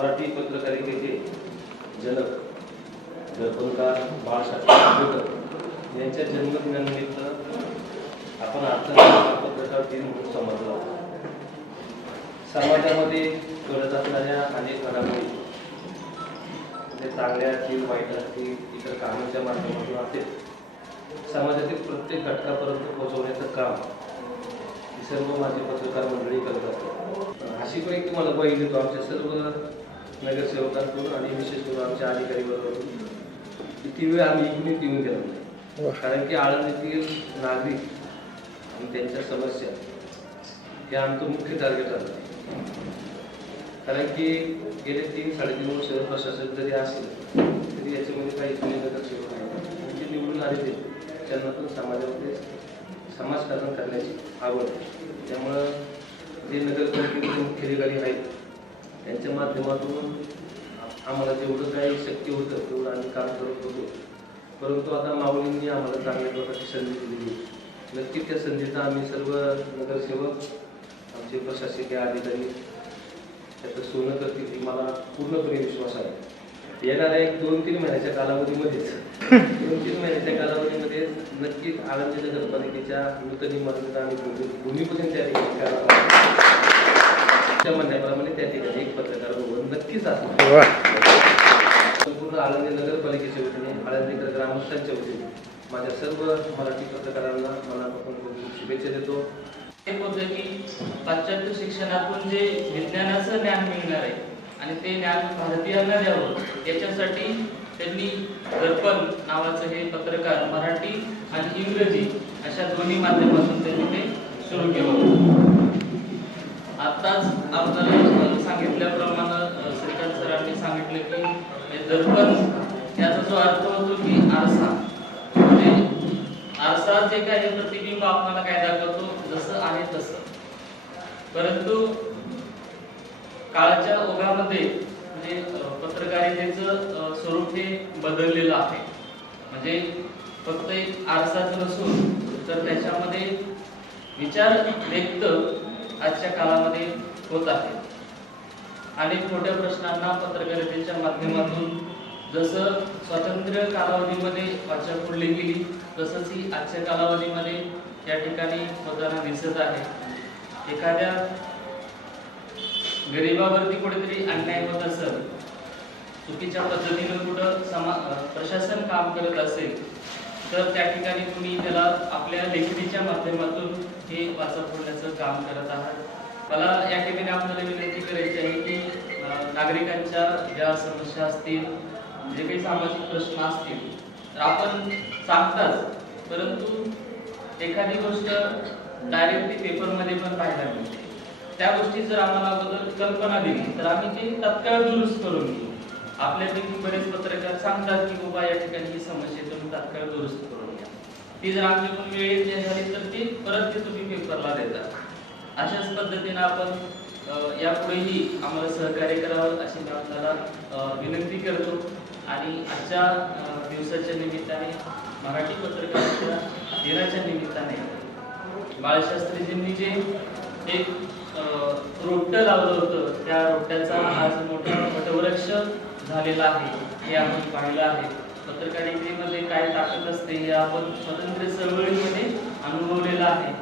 मराठी पत्रकारितेचे जनक दर्पणकार बाळशास्त्री आंबेडकर यांच्या जन्मदिनानिमित्त आपण आता पत्रकार दिन म्हणून समजला समाजामध्ये घडत असणाऱ्या अनेक घडामोडी म्हणजे चांगल्या असतील वाईट असतील इतर कामांच्या माध्यमातून असेल समाजातील प्रत्येक घटकापर्यंत पोहोचवण्याचं काम सर्व माझे पत्रकार मंडळी करत असतात. अशी पण एक तुम्हाला पाहिजे तो आमच्या सर्व नगरसेवकांकडून आणि विशेष करून आमच्या अधिकारी वर्गाकडून किती वेळ आम्ही इकडून येऊन गेलो नाही कारण की आळंदीतील नागरिक आणि त्यांच्या समस्या हे आमचं मुख्य टार्गेट आहे. कारण की गेले तीन साडेतीन वर्ष प्रशासक जरी असेल तरी याच्यामध्ये काही जुने नगरसेवक आहेत जे निवडून आलेले त्यांना पण समाजामध्ये समाजकारण करण्याची आवड आहे. त्यामुळं जे नगरपालिकेचे मुख्य अधिकारी आहेत त्यांच्या माध्यमातून आम्हाला जेवढं काही शक्य होतं तेवढं आम्ही काम करत होतो. परंतु आता माऊलींनी आम्हाला चांगल्या प्रकारची संधी दिली. नक्कीच त्या संधीचा आम्ही सर्व नगरसेवक आमचे प्रशासकीय अधिकारी त्याचं सोनं करतील ही मला पूर्णपणे विश्वास आहे. येणाऱ्या एक दोन तीन महिन्याच्या कालावधीमध्येच दोन तीन महिन्याच्या कालावधीमध्येच नक्कीच आळंदी नगरपालिकेच्या नूतन इमारतीत आम्ही भूमिपूजन त्या ठिकाणी करणार आहोत. त्या म्हणण्याप्रमाणे त्या ठिकाणी एक पत्रकार नक्कीच असणार. संपूर्ण आळंदी नगरपालिकेच्या वतीने आळंदीकर ग्रामस्थांच्या वतीने माझ्या सर्व मराठी पत्रकारांना मनापासून खूप खूप शुभेच्छा देतो. एक होतं की पाश्चात्य शिक्षणातून जे विज्ञानाचं ज्ञान मिळणार आहे आणि ते ज्ञान भारतीयांना द्यावं याच्यासाठी त्यांनी दर्पण नावाचं हे पत्रकार मराठी आणि इंग्रजी अशा दोन्ही माध्यमातून त्यांनी ते सुरू केलं आत्ताच आपल्याला सांगितल्याप्रमाणे सांगितलं की हे दर्पण त्याचा जो अर्थ होतो की आरसा. म्हणजे आरसा जे काय प्रतिबिंब आपल्याला काय दाखवतो? जसं आहे तसं. परंतु काळाच्या ओघामध्ये म्हणजे पत्रकारितेच पत्रकारितेचं स्वरूप हे बदललेलं आहे. म्हणजे फक्त एक आरसाच नसून तर त्याच्यामध्ये विचार व्यक्त आजच्या काळामध्ये होत आहे अनेक मोठ्या प्रश्नांना पत्रकारितेच्या माध्यमातून जसं स्वातंत्र्य कालावधीमध्ये वाचा पुढली गेली तसंच ही आजच्या कालावधीमध्ये या ठिकाणी होताना दिसत आहे. एखाद्या गरिबावरती कुठेतरी अन्याय होत असेल चुकीच्या पद्धतीने कुठं समा प्रशासन काम करत असेल तर त्या ठिकाणी तुम्ही त्याला आपल्या लेखणीच्या माध्यमातून हे वाचा फोडण्याचं काम करत आहात. मला या ठिकाणी आपल्याला विनंती करायची आहे की नागरिकांच्या ज्या समस्या असतील जे काही सामाजिक प्रश्न असतील तर आपण सांगताच परंतु एखादी गोष्ट डायरेक्टली पेपरमध्ये पण पाहायला मिळते. त्या गोष्टी जर आम्हाला अगोदर कल्पना दिली तर आम्ही ते तत्काळ दुरुस्त करून घेऊ. आपल्यापैकी बरेच पत्रकार सांगतात की बाबा या ठिकाणी ही समस्या तुम्ही तात्काळ दुरुस्त करून घ्या. ती जर आमच्याकडून वेळेत नाही झाली तर ती परत ते तुम्ही पेपरला देतात. अशाच पद्धतीने आपण यापुढेही आम्हाला सहकार्य करावं अशी मी आपल्याला विनंती करतो. आणि आजच्या दिवसाच्या निमित्ताने मराठी पत्रकारांच्या दिनाच्या निमित्ताने बाळशास्त्रीजींनी जे एक अ, रोपटं लावलं होतं त्या रोपट्याचा आज मोठा वटवृक्ष झालेला आहे हे आपण पाहिलं आहे. पत्रकारितेमध्ये काय ताकद असते हे आपण स्वातंत्र्य चळवळीमध्ये अनुभवलेलं आहे.